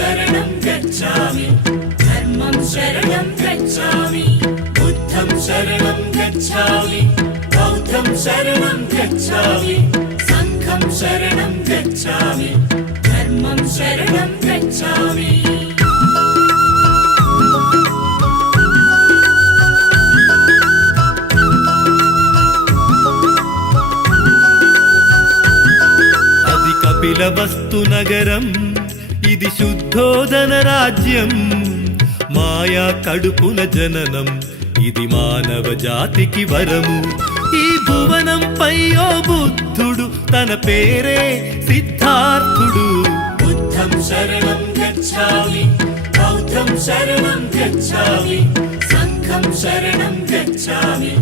शरणं गच्छामि धर्मं शरणं गच्छामि बुद्धं शरणं गच्छामि बौद्धं शरणं गच्छामि संघं शरणं गच्छामि धर्मं शरणं गच्छामि కపిలవస్తు నగరం ఇది శుద్ధోదన రాజ్యం మాయా కడుపున జననం ఇది మానవ జాతికి వరము ఈ భువనంపై ఓ బుద్ధుడు తన పేరే సిద్ధార్థుడు బుద్ధం శరణం గచ్ఛామి బౌద్ధం శరణం గచ్ఛామి సంఘం శరణం గచ్ఛామి